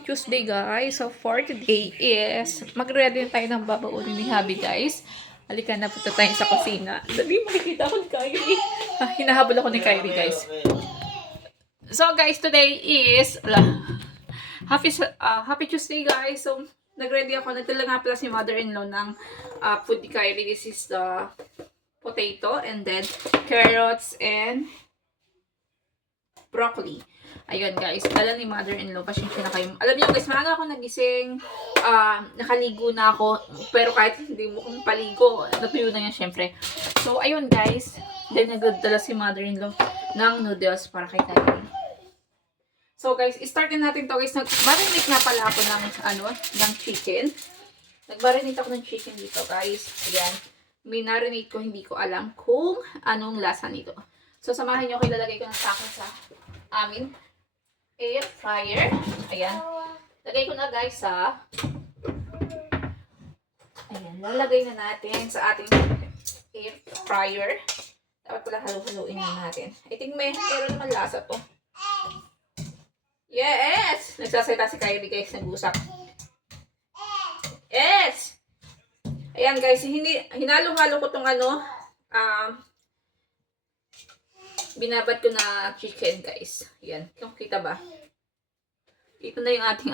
happy Tuesday guys. So for today is magre-ready na tayo ng babaunin ni Habi guys. Halika na, punta tayo sa kusina. Dali, makikita ako ni Kyrie. Hinahabol ako ni Kyrie guys. So guys, today is happy Tuesday guys. So nag-ready ako. Nagtala nga pala si mother-in-law ng food ni Kyrie. This is the potato and then carrots and broccoli. Ayun guys, dala ni mother-in-law, pasensya na kayo. Alam niyo guys, maaga ako nagising, nakaligo na ako, pero kahit hindi mo kong paligo, natuyo na yan syempre. So ayun guys, then nagdala si mother-in-law ng noodles para kay Kyrie. So guys, startin natin to guys. Nag-marinate na pala ako ng chicken. Nag-marinate ako ng chicken dito guys. Ayan, minarinate ko, hindi ko alam kung anong lasa nito. So samahan niyo ako, ilalagay ko ng sako sa amin air fryer. Ayan. Lagay ko na guys sa ayan, lalagay na natin sa ating air fryer. Dapat pala halu-haluin na natin. I think meron naman lasa to. Yes! Nagsasalita si Kyrie guys, nag-usap. Yes! Ayan guys, hinalo-halo ko tong binabad ko na chicken guys. Yan. Kita ba? Ito na yung ating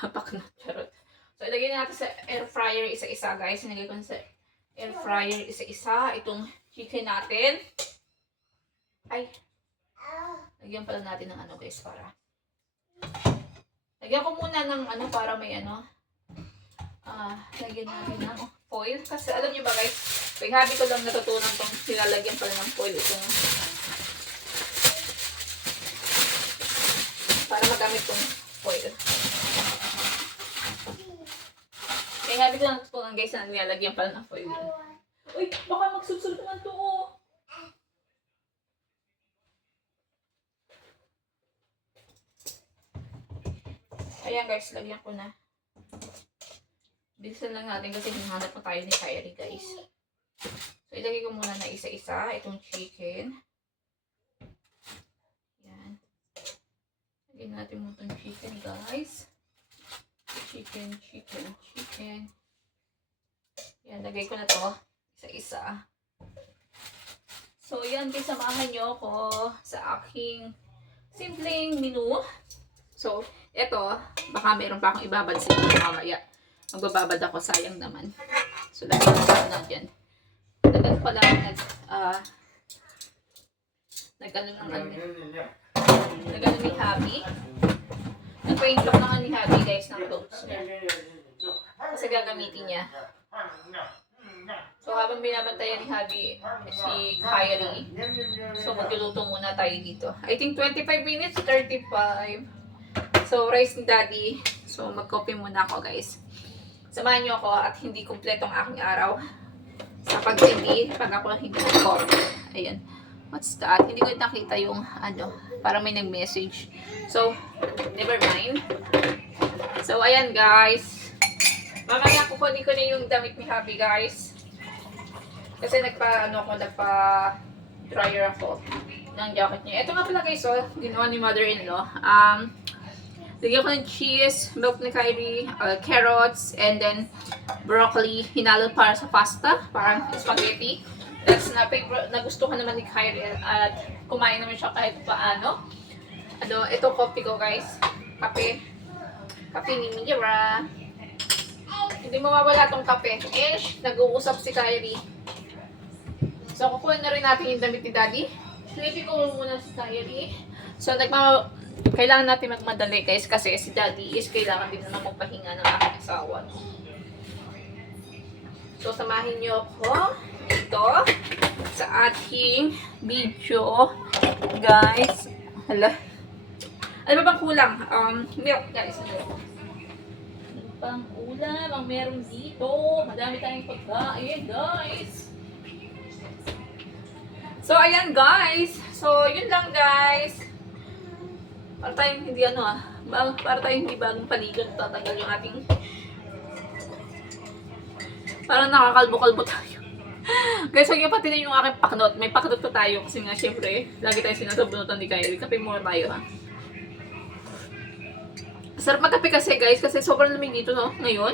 hapak na charot. So, ilagay na natin sa air fryer isa-isa guys. Ilagay ko na sa air fryer isa-isa. Itong chicken natin. Ay. Lagyan pala natin ng guys para. Lagyan ko muna ng para may lagyan natin ng foil. Kasi alam niyo ba guys, kay Habi ko lang natutunan tong nilalagyan pala ng foil. Itong para magamit kong foil. Kaya Habi ko lang natutunan guys na nilalagyan pala ng foil. Uy, baka magsulsul naman to. Ayan guys, lagyan ko na. Bilisan lang natin kasi hinahanap pa tayo ni Kyrie guys. So ilagay ko muna na isa-isa itong chicken. Ayan. Lagyan natin mo itong chicken guys. Chicken. Ayan, lagay ko na to isa-isa. So yan guys, samahan nyo ako sa aking simpleng menu. So, eto, baka meron pa akong ibabad sa inyo mamaya. Magbababad ako, sayang naman. So, lagyan ko na dyan. Lagyan ko lang nagano ni Habi. Nagpa-inlock naman ni Habi guys ng clothes niya. Kasi gagamitin niya. So, habang binabantayan ni Habi si Kyrie, so magluluto muna tayo dito. I think 25 minutes, 35. So, rice ni Daddy. So, mag-coffee muna ako, guys. Samahan niyo ako at hindi kumpletong aking araw. Sa pag ako hindi mag-coffee. Ayan. What's that? Hindi ko nakita yung, parang may nag-message. So, never mind. So, ayan, guys. Mamaya kukunin ko na yung damit ni Habi, guys. Kasi nagpa-dryer ako ng jacket niya. Ito nga pala, guys, ginawa ni mother-in-law. Lagyan ko ng cheese, milk ni Kyrie, carrots, and then broccoli. Hinalo para sa pasta, parang spaghetti. That's nagustuhan naman ni Kyrie at kumain naman siya kahit paano. Ito coffee ko guys. Kape ni Mira. Hindi mawawala tong kape. Nag-uusap si Kyrie. So kukuha na rin natin yung damit ni Daddy. Sleepy ko muna si Kyrie. So kailangan natin magmadali guys kasi si Daddy is kailangan din naman magpahinga ng aking asawa. So samahin niyo ako dito sa ating video guys. Hala. Ano ba bang kulang? Milk guys. Ano pang ulam ang meron dito? Madami tayong pagkain guys. So ayan guys. So yun lang guys. Para tayong hindi para tayong hindi bagong paligan, tatanggal yung ating parang nakakalbo-kalbo tayo. Guys, huwag niyo pati na yung aking paknot. May paknot pa tayo kasi nga syempre, lagi tayo sinasabunutan ni Kyrie. Kape muna tayo Sarap magkape kasi guys, kasi sobrang lamig dito no, ngayon.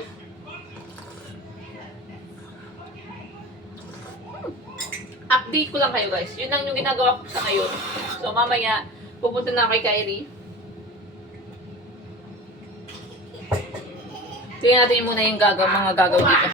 Update ko lang kayo guys. Yun lang yung ginagawa ko sa ngayon. So mamaya, pupunta na ako kay Kyrie. Tingnan natin muna yung mga gagaw dito.